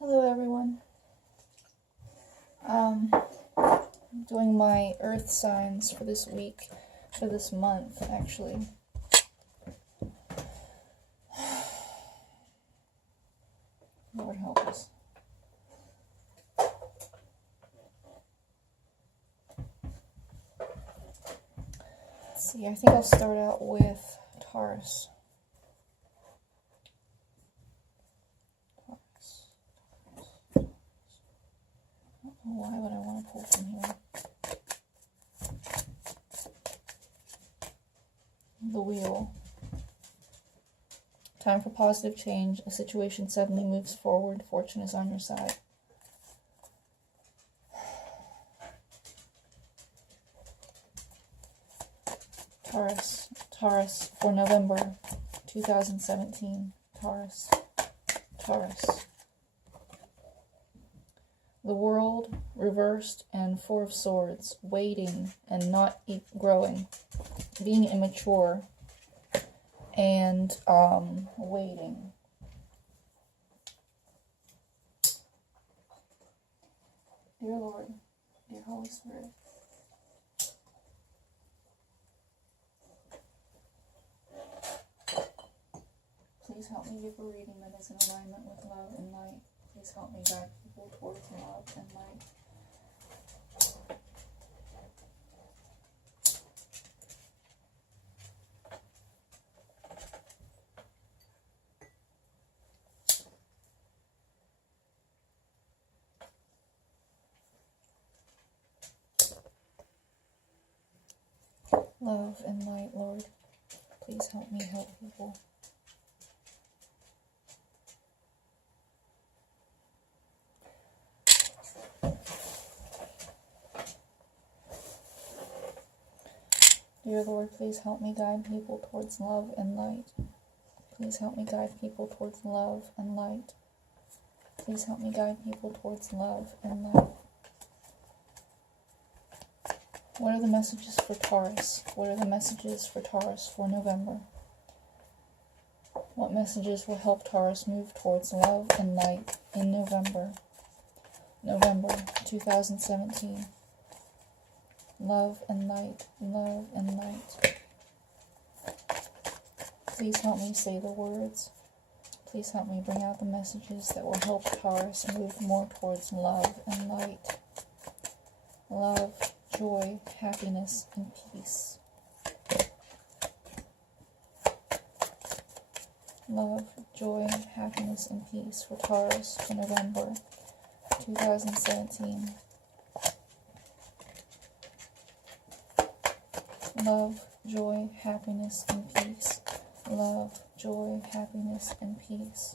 Hello everyone. I'm doing my earth signs for this week, for this month actually. Lord help us. Let's see, I think I'll start out with Taurus. Why would I want to pull from here? The Wheel. Time for positive change. A situation suddenly moves forward. Fortune is on your side. Taurus for November 2017. Taurus. The World, reversed, and Four of Swords, waiting and not growing, being immature, and waiting. Dear Lord, dear Holy Spirit, please help me give a reading that is in alignment with love and light. Please help me guide people towards love and light. Love and light, Lord. Please help me help people. Dear Lord, please help me guide people towards love and light. Please help me guide people towards love and light. Please help me guide people towards love and light. What are the messages for Taurus? What are the messages for Taurus for November? What messages will help Taurus move towards love and light in November? November 2017. Love and light, love and light. Please help me say the words. Please help me bring out the messages that will help Taurus move more towards love and light. Love, joy, happiness, and peace. Love, joy, happiness, and peace for Taurus for November 2017. Love, joy, happiness, and peace. Love, joy, happiness, and peace.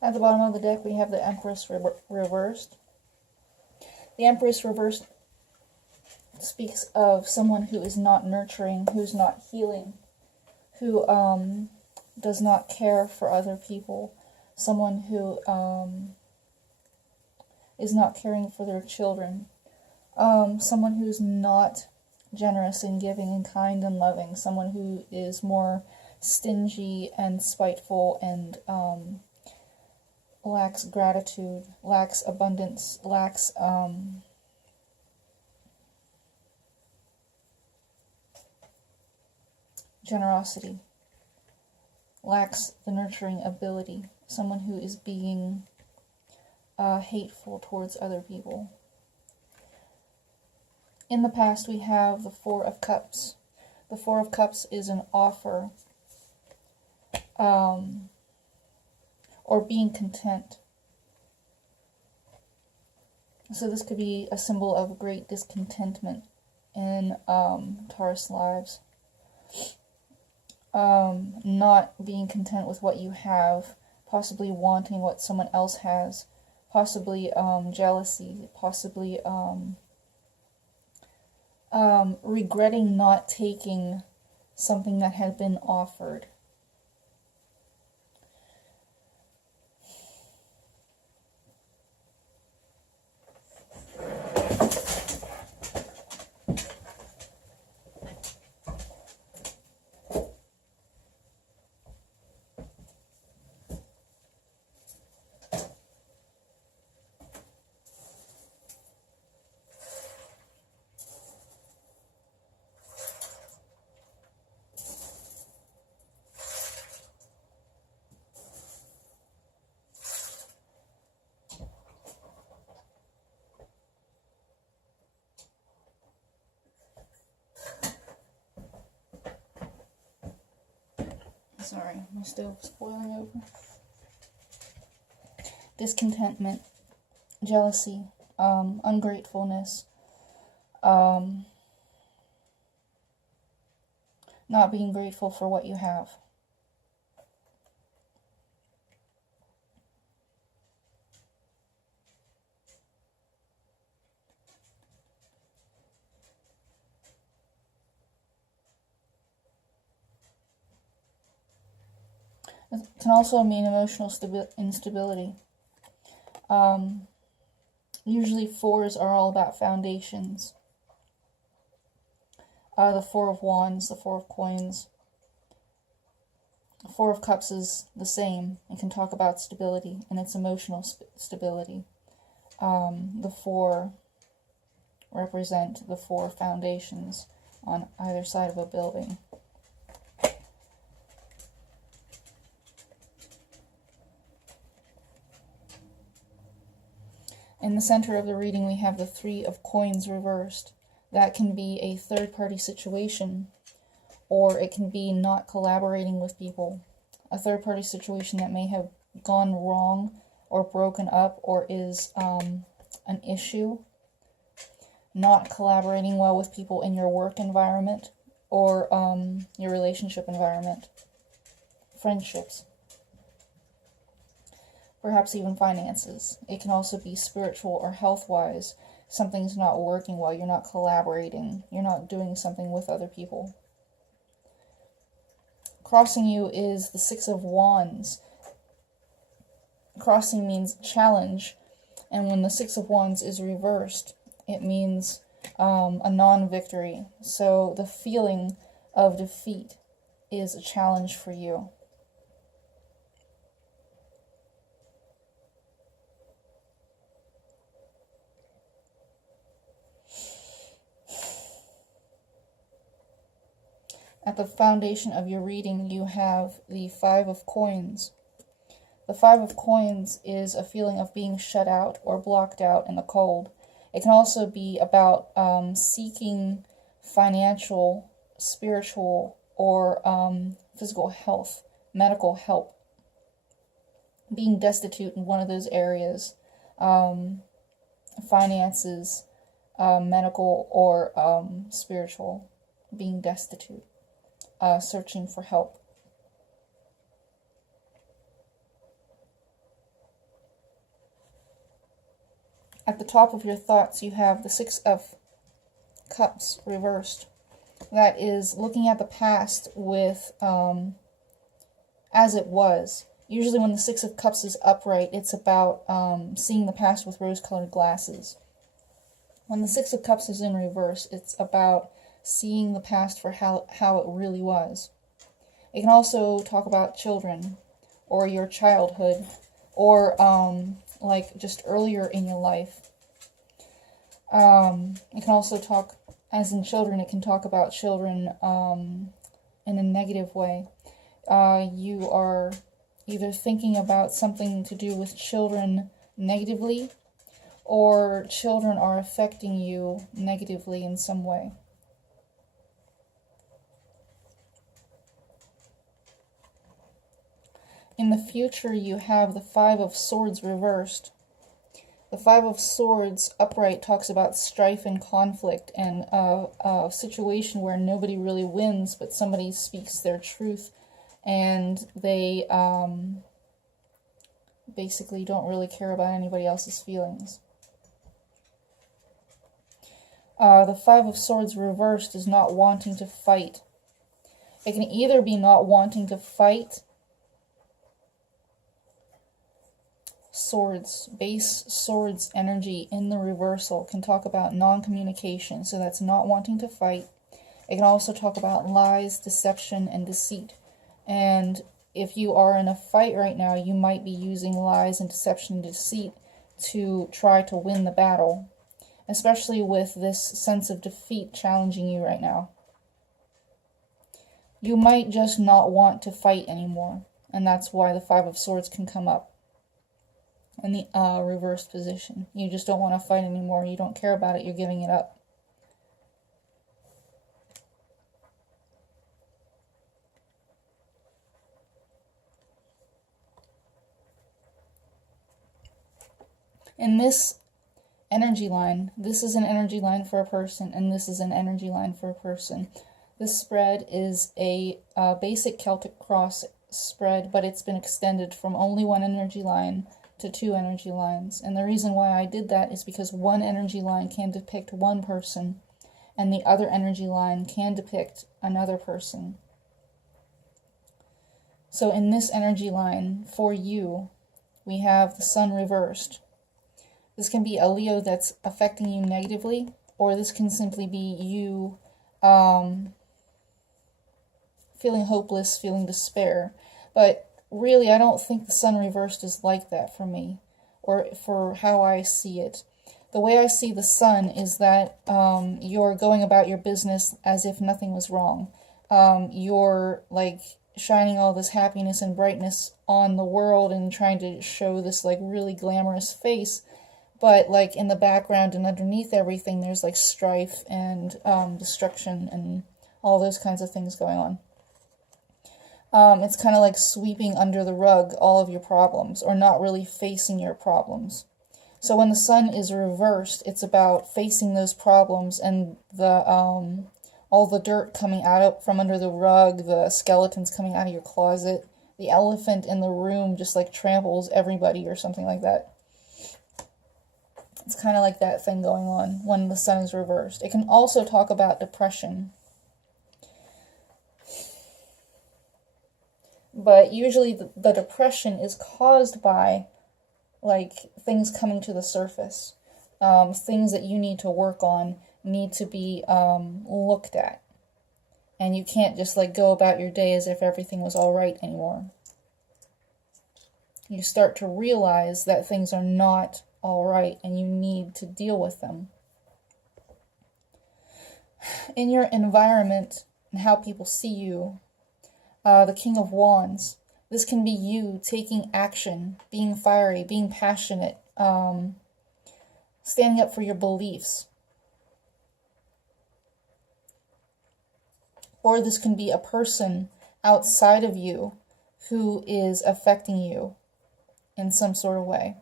At the bottom of the deck, we have the Empress reversed. The Empress reversed speaks of someone who is not nurturing, who's not healing, who does not care for other people, someone who is not caring for their children, someone who's not generous and giving and kind and loving, someone who is more stingy and spiteful and lacks gratitude, lacks abundance, lacks generosity, lacks the nurturing ability, someone who is being hateful towards other people. In the past, we have the Four of Cups. The Four of Cups is an offer, or being content. So this could be a symbol of great discontentment in Taurus lives. Not being content with what you have, possibly wanting what someone else has, possibly jealousy, possibly regretting not taking something that had been offered. Sorry, my stove's boiling over. Discontentment, jealousy, ungratefulness, not being grateful for what you have. It can also mean emotional instability. Usually fours are all about foundations. The Four of Wands, the Four of Coins. The Four of Cups is the same. It can talk about stability, and it's emotional stability. The four represent the four foundations on either side of a building. In the center of the reading, we have the Three of Coins reversed. That can be a third-party situation, or it can be not collaborating with people. A third-party situation that may have gone wrong or broken up or is an issue. Not collaborating well with people in your work environment or your relationship environment. Friendships. Perhaps even finances. It can also be spiritual or health-wise. Something's not working well, you're not collaborating, you're not doing something with other people. Crossing you is the Six of Wands. Crossing means challenge, and when the Six of Wands is reversed, it means a non-victory. So the feeling of defeat is a challenge for you. At the foundation of your reading, you have the Five of Coins. The Five of Coins is a feeling of being shut out or blocked out in the cold. It can also be about seeking financial, spiritual, or physical health, medical help. Being destitute in one of those areas, finances, medical, or spiritual, being destitute. Searching for help. At the top of your thoughts, you have the Six of Cups reversed. That is looking at the past with as it was. Usually when the Six of Cups is upright, it's about seeing the past with rose-colored glasses. When the Six of Cups is in reverse, it's about seeing the past for how it really was. It can also talk about children, or your childhood, or like just earlier in your life. It can also talk, as in children, it can talk about children in a negative way. You are either thinking about something to do with children negatively, or children are affecting you negatively in some way. In the future, you have the Five of Swords reversed. The Five of Swords upright talks about strife and conflict, and a situation where nobody really wins, but somebody speaks their truth, and they basically don't really care about anybody else's feelings. The Five of Swords reversed is not wanting to fight. It can either be not wanting to fight. Swords, base swords energy in the reversal can talk about non-communication, so that's not wanting to fight. It can also talk about lies, deception, and deceit. And if you are in a fight right now, you might be using lies and deception and deceit to try to win the battle, especially with this sense of defeat challenging you right now. You might just not want to fight anymore, and that's why the Five of Swords can come up in the reversed position. You just don't want to fight anymore. You don't care about it. You're giving it up. In this energy line, this is an energy line for a person, and this is an energy line for a person. This spread is a basic Celtic cross spread, but it's been extended from only one energy line to two energy lines. And the reason why I did that is because one energy line can depict one person, and the other energy line can depict another person. So in this energy line, for you, we have the Sun reversed. This can be a Leo that's affecting you negatively, or this can simply be you feeling hopeless, feeling despair. But really, I don't think the Sun reversed is like that for me, or for how I see it. The way I see the Sun is that you're going about your business as if nothing was wrong. You're like shining all this happiness and brightness on the world and trying to show this like really glamorous face, but like in the background and underneath everything, there's like strife and destruction and all those kinds of things going on. It's kind of like sweeping under the rug all of your problems, or not really facing your problems. So when the Sun is reversed, it's about facing those problems and the all the dirt coming out from under the rug, the skeletons coming out of your closet, the elephant in the room just like tramples everybody or something like that. It's kind of like that thing going on when the Sun is reversed. It can also talk about depression. But usually the depression is caused by like things coming to the surface. Things that you need to work on need to be looked at. And you can't just like go about your day as if everything was all right anymore. You start to realize that things are not all right and you need to deal with them. In your environment and how people see you, the King of Wands, this can be you taking action, being fiery, being passionate, standing up for your beliefs. Or this can be a person outside of you who is affecting you in some sort of way.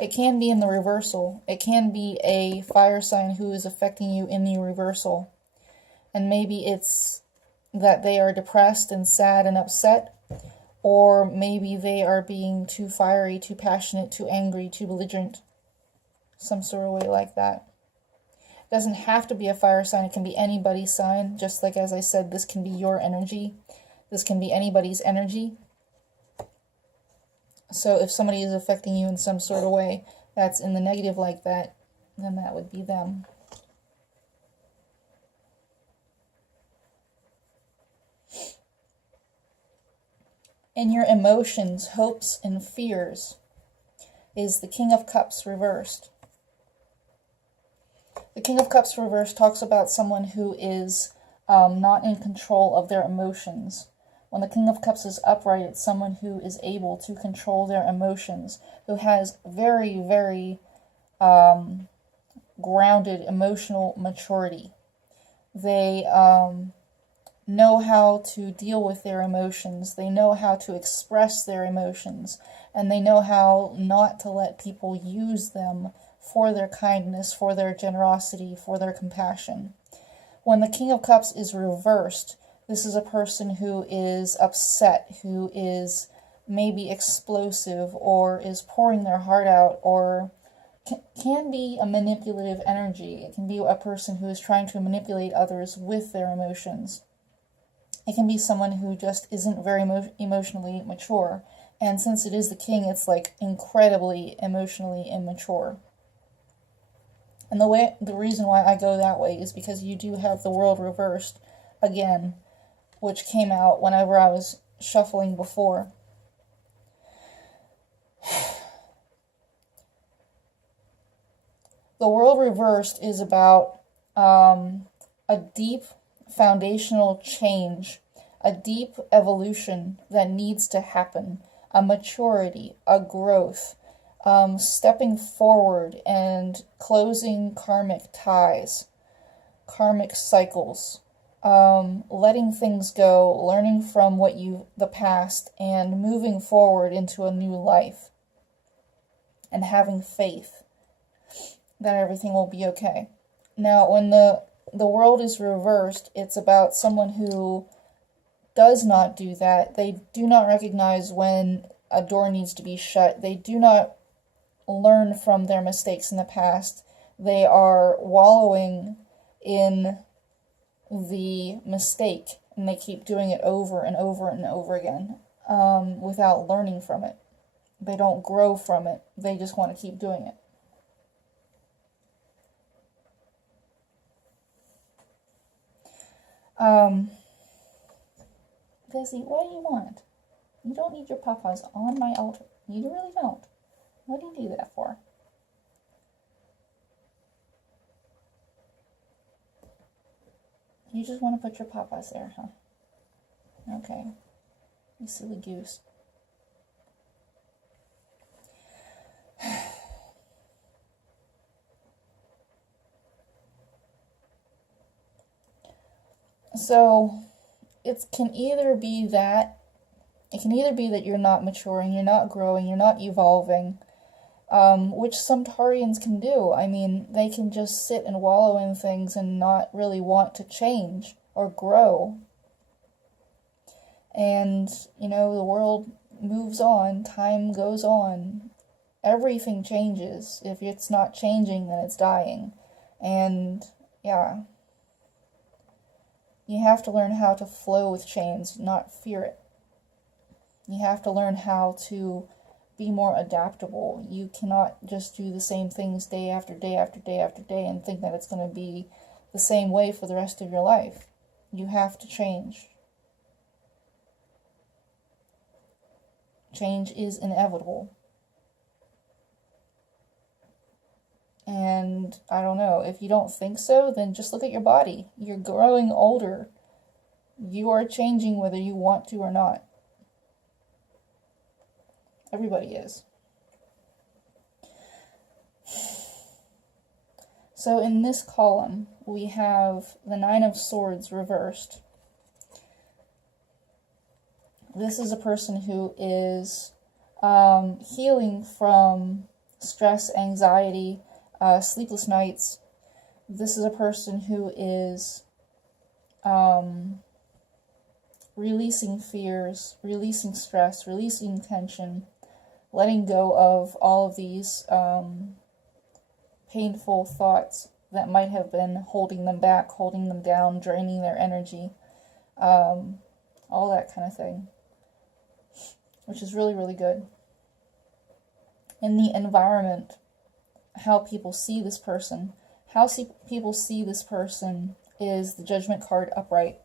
It can be in the reversal. It can be a fire sign who is affecting you in the reversal. And maybe it's that they are depressed and sad and upset, or maybe they are being too fiery, too passionate, too angry, too belligerent, some sort of way like that. It doesn't have to be a fire sign. It can be anybody's sign. Just like as I said, this can be your energy. This can be anybody's energy. So if somebody is affecting you in some sort of way that's in the negative like that, then that would be them. In your emotions, hopes, and fears is the King of Cups reversed. The King of Cups reversed talks about someone who is not in control of their emotions. When the King of Cups is upright, it's someone who is able to control their emotions, who has very, very grounded emotional maturity. They know how to deal with their emotions. They know how to express their emotions. And they know how not to let people use them for their kindness, for their generosity, for their compassion. When the King of Cups is reversed, this is a person who is upset, who is maybe explosive, or is pouring their heart out, or can be a manipulative energy. It can be a person who is trying to manipulate others with their emotions. It can be someone who just isn't very emotionally mature. And since it is the king, it's like incredibly emotionally immature. And the reason why I go that way is because you do have the world reversed again, which came out whenever I was shuffling before. The world reversed is about a deep foundational change, a deep evolution that needs to happen, a maturity, a growth, stepping forward and closing karmic ties, karmic cycles, letting things go, learning from the past, and moving forward into a new life, and having faith that everything will be okay. Now, when the world is reversed, it's about someone who does not do that. They do not recognize when a door needs to be shut. They do not learn from their mistakes in the past. They are wallowing in the mistake, and they keep doing it over and over and over again without learning from it. They don't grow from it. They just want to keep doing it. Desi, what do you want? You don't need your papas on my altar. You really don't. What do you do that for? You just want to put your papas there, huh? Okay. You silly goose. So, it can either be that you're not maturing, you're not growing, you're not evolving, which some Tarians can do. I mean, they can just sit and wallow in things and not really want to change or grow. And, the world moves on, time goes on, everything changes. If it's not changing, then it's dying. And, yeah. You have to learn how to flow with change, not fear it. You have to learn how to be more adaptable. You cannot just do the same things day after day after day after day and think that it's going to be the same way for the rest of your life. You have to change. Change is inevitable. And I don't know, if you don't think so, then just look at your body. You're growing older. You are changing whether you want to or not. Everybody is. So in this column, we have the Nine of Swords reversed. This is a person who is healing from stress, anxiety, sleepless nights. This is a person who is releasing fears, releasing stress, releasing tension, letting go of all of these painful thoughts that might have been holding them back, holding them down, draining their energy, all that kind of thing, which is really, really good. In the environment, how people see this person, people see this person is the Judgment card upright.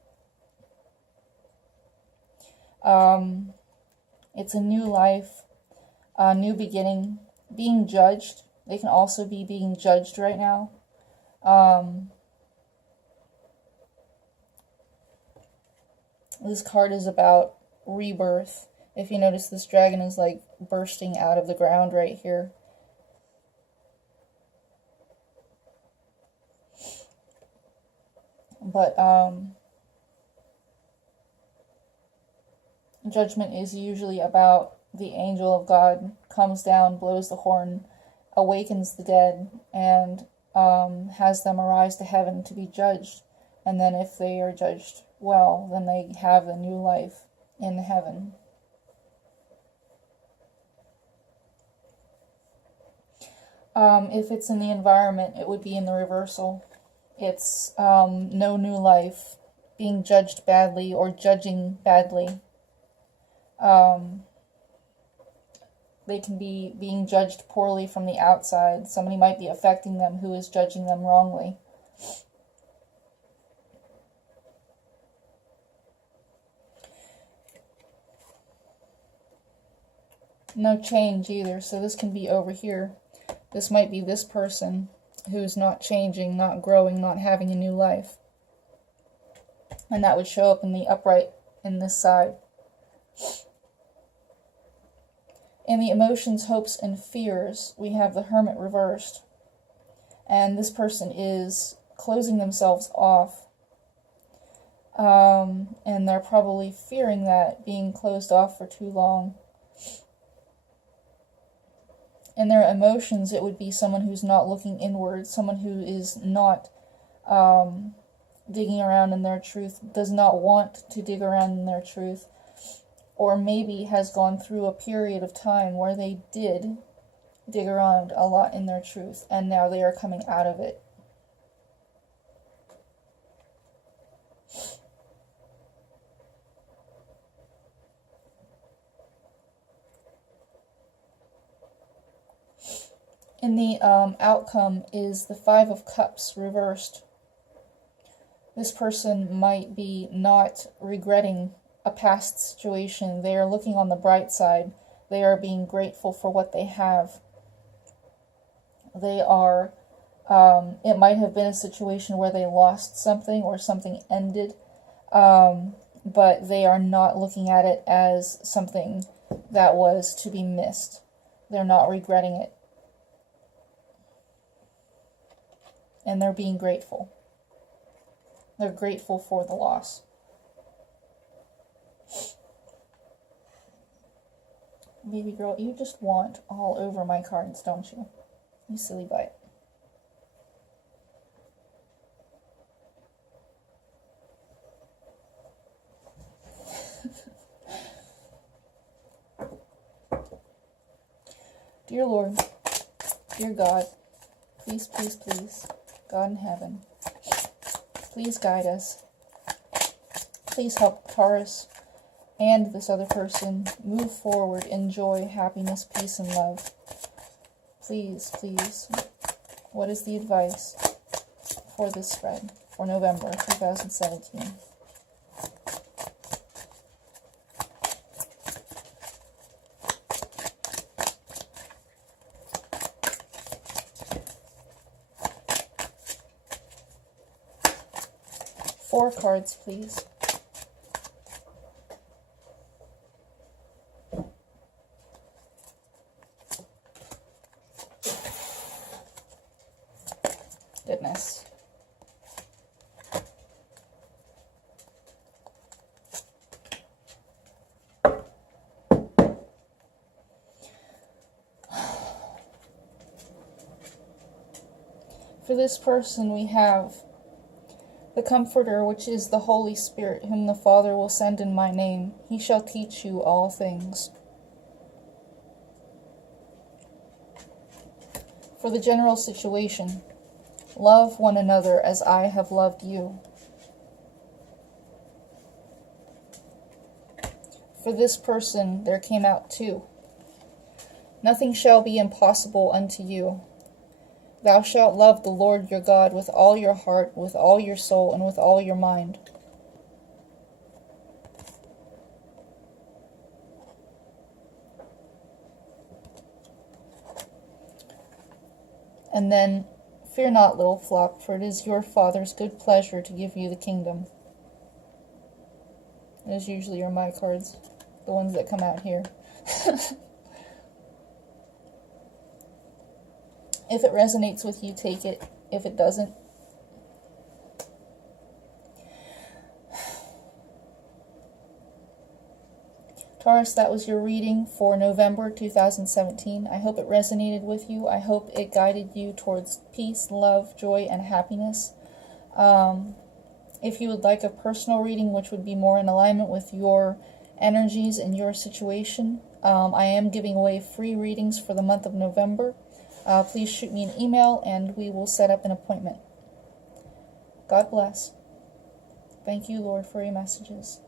It's a new life, a new beginning, being judged. They can also be being judged right now. This card is about rebirth. If you notice, this dragon is like bursting out of the ground right here. But judgment is usually about the angel of God comes down, blows the horn, awakens the dead, and has them arise to heaven to be judged. And then if they are judged well, then they have a new life in heaven. If it's in the environment, it would be in the reversal. It's no new life, being judged badly or judging badly. They can be being judged poorly from the outside. Somebody might be affecting them who is judging them wrongly. No change either, so this can be over here. This might be this person who's not changing, not growing, not having a new life. And that would show up in the upright in this side. In the emotions, hopes, and fears, we have the Hermit reversed. And this person is closing themselves off. And they're probably fearing that, being closed off for too long. In their emotions, it would be someone who's not looking inward, someone who is not digging around in their truth, does not want to dig around in their truth, or maybe has gone through a period of time where they did dig around a lot in their truth, and now they are coming out of it. In the outcome is the Five of Cups reversed. This person might be not regretting a past situation. They are looking on the bright side. They are being grateful for what they have. They are, it might have been a situation where they lost something or something ended, but they are not looking at it as something that was to be missed. They're not regretting it. And they're being grateful. They're grateful for the loss. Baby girl, you just want all over my cards, don't you? You silly butt. Dear Lord, dear God, please, please, please, God in heaven, please guide us. Please help Taurus and this other person move forward in joy, happiness, peace, and love. Please, please, what is the advice for this spread for November 2017? Four cards, please. Goodness. For this person, we have the Comforter, which is the Holy Spirit, whom the Father will send in my name. He shall teach you all things. For the general situation, love one another as I have loved you. For this person, there came out two. Nothing shall be impossible unto you. Thou shalt love the Lord your God with all your heart, with all your soul, and with all your mind. And then, fear not, little flock, for it is your Father's good pleasure to give you the kingdom. Those usually are my cards, the ones that come out here. If it resonates with you, take it. If it doesn't, Taurus, that was your reading for November 2017. I hope it resonated with you. I hope it guided you towards peace, love, joy, and happiness. If you would like a personal reading, which would be more in alignment with your energies and your situation, I am giving away free readings for the month of November. Please shoot me an email and we will set up an appointment. God bless. Thank you, Lord, for your messages.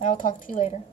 I'll talk to you later.